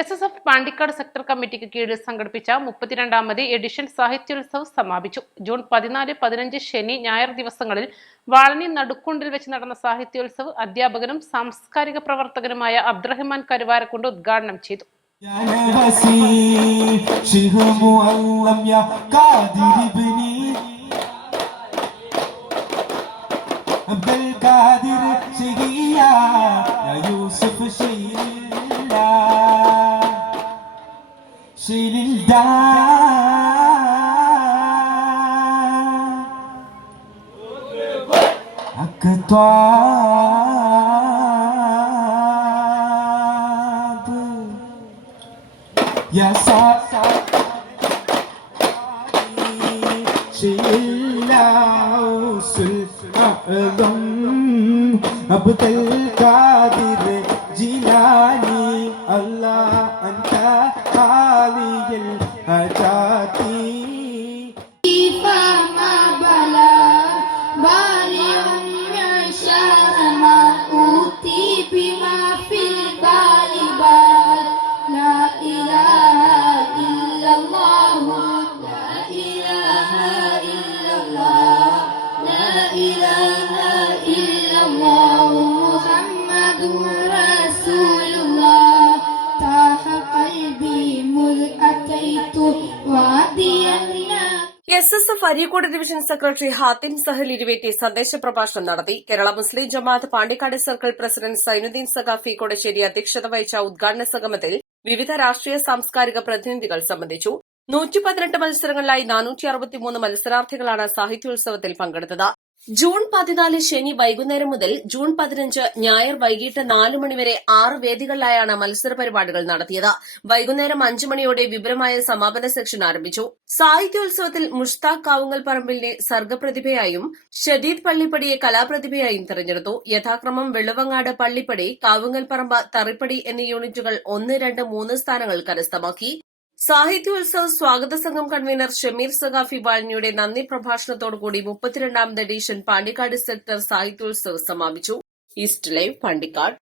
S S F Pandikkad sector കമ്മിറ്റിക്ക് കീഴിൽ സംഘടിപ്പിച്ച മുപ്പത്തിരണ്ടാമത് എഡിഷൻ സാഹിത്യോത്സവ് സമാപിച്ചു. ജൂൺ പതിനാല് പതിനഞ്ച് ശനി ഞായർ ദിവസങ്ങളിൽ വാളനി നടുക്കുണ്ടിൽ വെച്ച് നടന്ന സാഹിത്യോത്സവ് അധ്യാപകനും സാംസ്കാരിക പ്രവർത്തകനുമായ അബ്ദുറഹ്മാൻ കരുവാരക്കൊണ്ട് ഉദ്ഘാടനം ചെയ്തു. fidèle. Que toi Yes, I, I, Sheila, Sultan, Abdul Jilani. أنت خالي الحاجات S S F Areekode division secretary Hathim Sahal Iruvetti സന്ദേശ പ്രഭാഷണം നടത്തി. കേരള മുസ്ലിം ജമാഅത്ത് പാണ്ടിക്കാട് സർക്കിൾ പ്രസിഡന്റ് സൈനുദ്ദീൻ സഖാഫി കൊടശ്ശേരി അധ്യക്ഷത വഹിച്ച ഉദ്ഘാടന സംഗമത്തിൽ വിവിധ രാഷ്ട്രീയ സാംസ്കാരിക പ്രതിനിധികൾ സംബന്ധിച്ചു. നൂറ്റി പതിനെട്ട് മത്സരങ്ങളിലായി നാനൂറ്റി അറുപത്തിമൂന്ന് മത്സരാർത്ഥികളാണ് സാഹിത്യോത്സവത്തിൽ പങ്കെടുത്തത്. ജൂൺ പതിനാല് ശനി വൈകുന്നേരം മുതൽ ജൂൺ പതിനഞ്ച് ഞായർ വൈകിട്ട് നാല് മണിവരെ ആറ് വേദികളിലായാണ് മത്സര പരിപാടികൾ നടത്തിയത്. വൈകുന്നേരം അഞ്ചു മണിയോടെ വിപുലമായ സമാപന സെക്ഷൻ ആരംഭിച്ചു. സാഹിത്യോത്സവത്തിൽ മുഷ്താഖ് കാവുങ്ങൽ പറമ്പിലിനെ സർഗപ്രതിഭയായും ഷദീദ് പള്ളിപ്പടിയെ കലാപ്രതിഭയായും തെരഞ്ഞെടുത്തു. യഥാക്രമം വെള്ളുവങ്ങാട് പള്ളിപ്പടി കാവുങ്ങൽ പറമ്പ് തറിപ്പടി എന്നീ യൂണിറ്റുകൾ ഒന്ന് രണ്ട് മൂന്ന് സ്ഥാനങ്ങൾ കരസ്ഥമാക്കി. സാഹിത്യോത്സവ് സ്വാഗത സംഘം കൺവീനർ ഷമീർ സഖാഫി വാഴ്നിയുടെ നന്ദി പ്രഭാഷണത്തോടുകൂടി മുപ്പത്തിരണ്ടാമത് എഡിഷൻ പാണ്ടിക്കാട് സെക്ടർ സാഹിത്യോത്സവ് സമാപിച്ചു. East live Pandikkad.